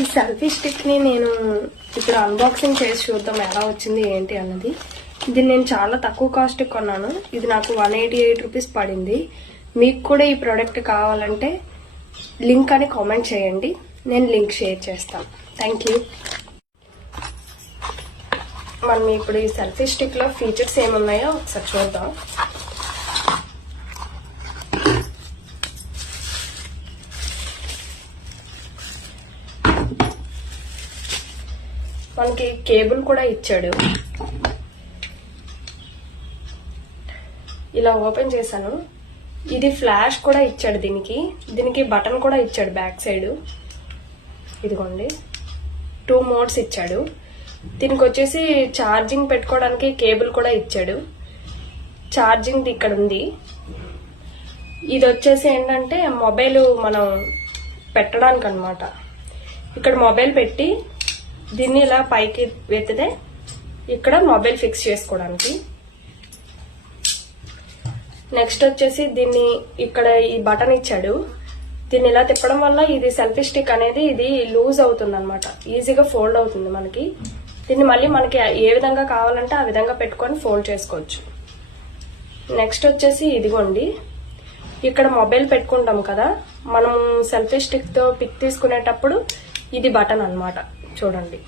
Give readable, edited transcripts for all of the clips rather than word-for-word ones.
ఈ selfie stick ని నేను ఇప్పుడు అన్బాక్సింగ్ చేసి చూద్దాం ఎలా వచ్చింది ఏంటి అన్నది. ఇది నేను చాలా తక్కువ కాస్ట్ కొన్నాను. ఇది నాకు 188 రూపీస్ పడింది. మీకు కూడా ఈ ప్రోడక్ట్ కావాలంటే లింక్ అని కామెంట్ చేయండి, నేను లింక్ షేర్ చేస్తాను. Thank you. మనం ఇప్పుడు ఈ సెల్ఫీ స్టిక్ లో ఫీచర్స్ ఏమున్నాయో ఒకసారి చూద్దాం. మనకి కేబుల్ కూడా ఇచ్చాడు. ఇలా ఓపెన్ చేశాను. ఇది ఫ్లాష్ కూడా ఇచ్చాడు. దీనికి బటన్ కూడా ఇచ్చాడు బ్యాక్ సైడ్. ఇదిగోండి 2 మోడ్స్ ఇచ్చాడు. దీనికి వచ్చేసి ఛార్జింగ్ పెట్టుకోవడానికి కేబుల్ కూడా ఇచ్చాడు. ఛార్జింగ్ ఇక్కడ ఉంది. ఇది వచ్చేసి ఏంటంటే మొబైల్ మనం పెట్టడానికి అన్నమాట. ఇక్కడ మొబైల్ పెట్టి దీన్ని ఇలా పైకి ఎత్తితే ఇక్కడ మొబైల్ ఫిక్స్ చేసుకోవడానికి. నెక్స్ట్ వచ్చేసి దీన్ని ఇక్కడ ఈ బటన్ ఇచ్చాడు. దీన్ని ఇలా తిప్పడం వల్ల ఇది సెల్ఫీ స్టిక్ అనేది ఇది లూజ్ అవుతుంది అనమాట, ఈజీగా ఫోల్డ్ అవుతుంది మనకి. దీన్ని మళ్ళీ మనకి ఏ విధంగా కావాలంటే ఆ విధంగా పెట్టుకొని ఫోల్డ్ చేసుకోవచ్చు. నెక్స్ట్ వచ్చేసి ఇదిగోండి, ఇక్కడ మొబైల్ పెట్టుకుంటాం కదా మనం సెల్ఫీ స్టిక్ తో పిక్ తీసుకునేటప్పుడు, ఇది బటన్ అన్నమాట. చూడండి,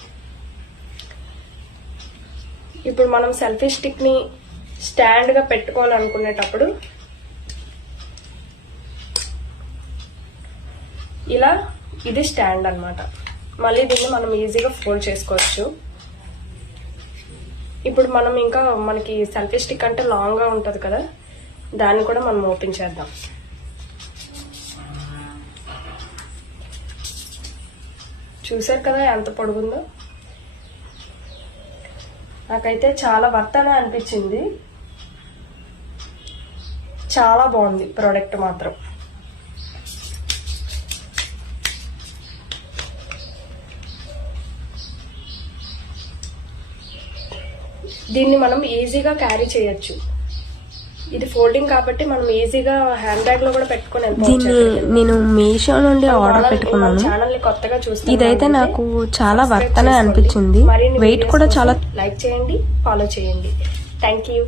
ఇప్పుడు మనం సెల్ఫీ స్టిక్ ని స్టాండ్ గా పెట్టుకోవాలనుకునేటప్పుడు ఇలా ఇది స్టాండ్ అన్నమాట. మళ్ళీ దీన్ని మనం ఈజీగా ఫోల్డ్ చేసుకోవచ్చు. ఇప్పుడు మనం ఇంకా మనకి సెల్ఫీ స్టిక్ అంటే లాంగ్ గా ఉంటది కదా, దాన్ని కూడా మనం ఓపెన్ చేద్దాం. చూసారు కదా ఎంత పొడుగుందో. నాకైతే చాలా వర్త్ అని అనిపించింది. చాలా బాగుంది ప్రోడక్ట్ మాత్రం. దీన్ని మనం ఈజీగా క్యారీ చేయొచ్చు. ఇది ఫోల్డింగ్ కాబట్టి మనం ఈజీగా హ్యాండ్ బ్యాగ్ లో కూడా పెట్టుకుని దీన్ని నేను మీషో నుండి ఆర్డర్ పెట్టుకున్నాను. ఛానల్ ని కొత్తగా చూస్తాను. ఇదైతే నాకు చాలా వర్త్ అనే అనిపించింది. వెయిట్ కూడా చాలా. లైక్ చేయండి, ఫాలో చేయండి. Thank you.